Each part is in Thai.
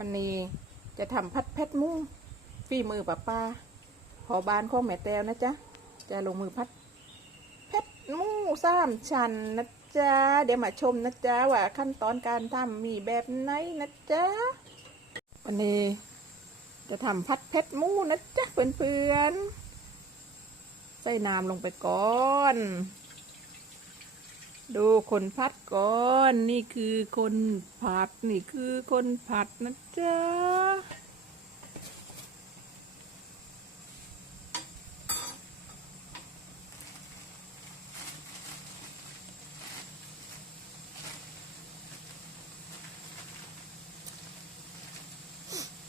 วันนี้จะทำพัดเพชรมุ้งฝีมือป้าป้าพอบานของแม่แต้วนะจ๊ะ จะลงมือพัดเพชรมุ้งสามชั้นนะจ๊ะ เดี๋ยวมาชมนะจ๊ะว่าขั้นตอนการทำมีแบบไหนนะจ๊ะ วันนี้จะทำพัดเพชรมุ้งนะจ๊ะเพื่อนๆ ใส่น้ำลงไปก่อน ดูคนพัดก่อนนี่คือคนผัดนี่คือคนผัดนะจ๊ะ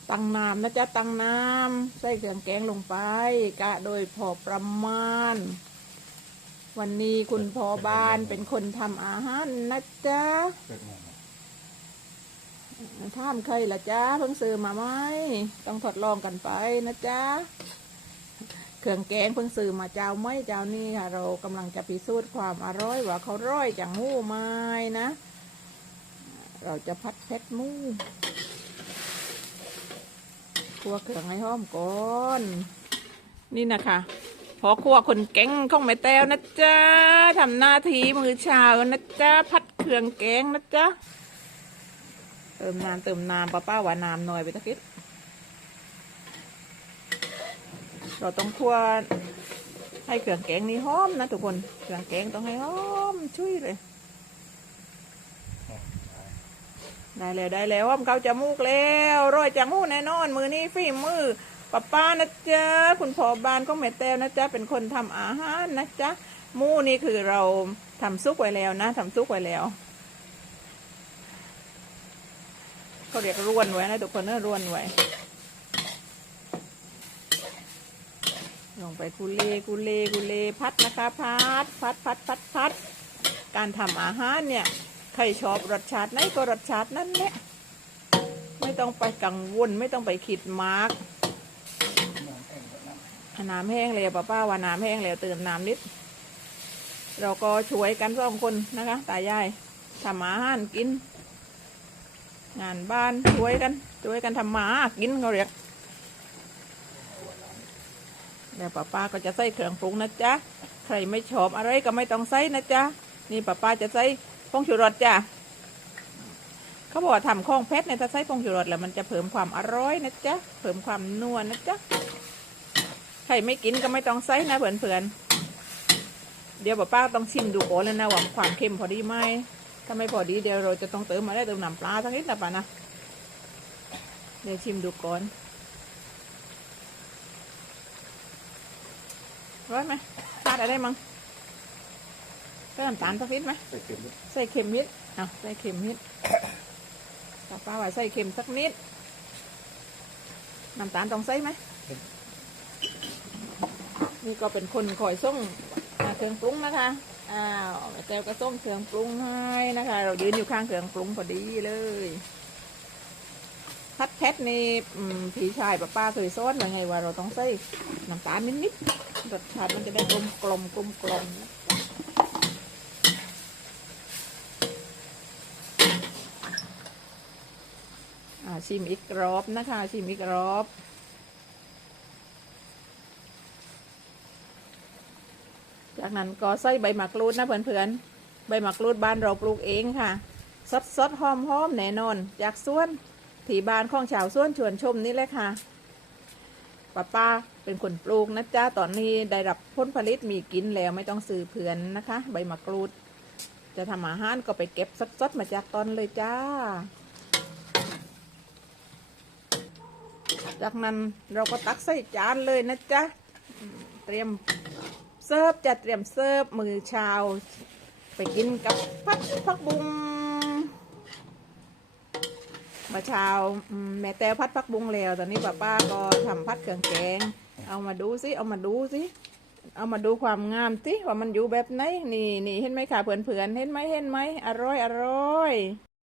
ตั้งน้ำนะจ๊ะตั้งน้ำใส่เครื่องแกงลงไปกะโดยพอประมาณ วันนี้คุณพอบานเป็นคนทำอาหารนะจ๊ะเกิดงงท่านเคยละจ๊ะเพิ่งซื้อมาไหมต้องทดลองกันไปนะจ๊ะเครื่องแกงเพิ่งซื้อมาเจ้าไม่เจ้านี่ค่ะ เรากำลังจะพิสูจน์ความอร่อยว่าเขาร่อยจากหู้ไม้นะ เราจะพัดเพชรหมูคั่วเครื่องให้หอมก่อน นี่นะคะ พอคั่วคนเก่งของแม่แต้วนะจ๊ะทำหน้าที่มือเช้านะจ๊ะพัดเครื่องแกงนะจ๊ะเติมน้ำเติมน้ำป้าป้าว่าน้ำหน่อยไปตะคิดเราต้องคั่วให้เครื่องแกงนี่หอมนะทุกคนเครื่องแกงต้องให้หอมช่วยเลย ได้แล้วได้แล้วหอมเกาจมูกแล้วร้อยจะมูกแน่นอนมือนี้ฝีมือ ป้าป้านะจ๊ะคุณพ่อบานก็แม่แต้วนะจ๊ะเป็นคนทำอาหารนะจ๊ะมูนี่คือเราทำซุปไว้แล้วนะทำซุปไว้แล้วเขาเรียกร่วนไว้นะทุกคนเนอะร่วนไว้ลงไปกุเลกุเลกุเลพัดนะคะพัดพัดพัดพัดพัดการทำอาหารเนี่ยใครชอบรสชาติไหนก็รสชาตินั่นแหละไม่ต้องไปกังวลไม่ต้องไปคิดมากอะ น้ำแห้งเลยป้าป้าว่าน้ำแห้งแล้วเติมน้ำนิด เราก็ช่วยกันสองคนนะคะตายายทำอาหารกิน งานบ้านช่วยกันช่วยกันทำมากินเขาเรียกเดี๋ยวป้าป้าก็จะใส่เครื่องปรุงนะจ๊ะใครไม่ชอบอะไรก็ไม่ต้องใส่นะจ๊ะนี่ป้าป้าจะใส่ผงชูรสจ้ะเขาบอกว่าทำข้องเพชรเนี่ยถ้าใส่ผงชูรสแล้วมันจะเพิ่มความอร่อยนะจ๊ะเพิ่มความนัวนะจ๊ะ ใครไม่กินก็ไม่ต้องใส่นะเพื่อนๆเดี๋ยวป้าต้องชิมดูก่อนเลยนะว่าความเค็มพอดีไหมถ้าไม่พอดีเดี๋ยวเราจะต้องเติมมาได้เติมน้ำปลาสักนิดนะป่ะนะเดี๋ยวชิมดูก่อนร้อยไหมราดอะไรมั้งใส่น้ำตาลสักนิดไหมใส่เค็มด้วยใส่เค็มนิดอะใส่เค็มนิดป้าป้าว่าใส่เค็มสักนิดน้ำตาลต้องใส่ไหม นี่ก็เป็นคนคอยส่งเครื่องปรุงนะคะอ้าวแต้วก็ส่งเครื่องปรุงให้นะคะ เรายืนอยู่ข้างเครื่องปรุงพอดีเลยพัดเพชรนี่อืมพี่ชายป้าป้าเคยสอนไว้ไงว่าเราต้องใส่น้ำตาลนิดๆรสชาติมันจะได้กลมกลมกลมกลมอ่าชิมอีกรอบนะคะ ชิมอีกรอบ จากนั้นก็ใส่ใบมะกรูดนะเพื่อนๆ ใบมะกรูดบ้านเราปลูกเองค่ะ สดสดๆหอมหอมแน่นอน จากส้วนที่บ้านของชาวส้วนชวนชมนี่แหละค่ะป้าป้าเป็นคนปลูกนะจ๊ะตอนนี้ได้รับผลผลิตมีกินแล้วไม่ต้องซื้อเพื่อนนะคะ ใบมะกรูด จะทำอาหารก็ไปเก็บสดๆมาจากต้นเลยจ้า จากนั้นเราก็ตักใส่จานเลยนะจ๊ะเตรียม เสิร์ฟจะเตรียมเสิร์ฟมือเช้าไปกินกับพัดพักบุงมาเช้าอืมแม่แต้วพัดพักบุงแล้วตอนนี้ป้าป้าก็ทำพัดเครื่องแกง เอามาดูสิเอามาดูสิเอามาดูความงามสิว่ามันอยู่แบบไหนนี่นี่เห็นไหมคะเพื่อนๆเห็นไหมเห็นไหมอร่อยอร่อย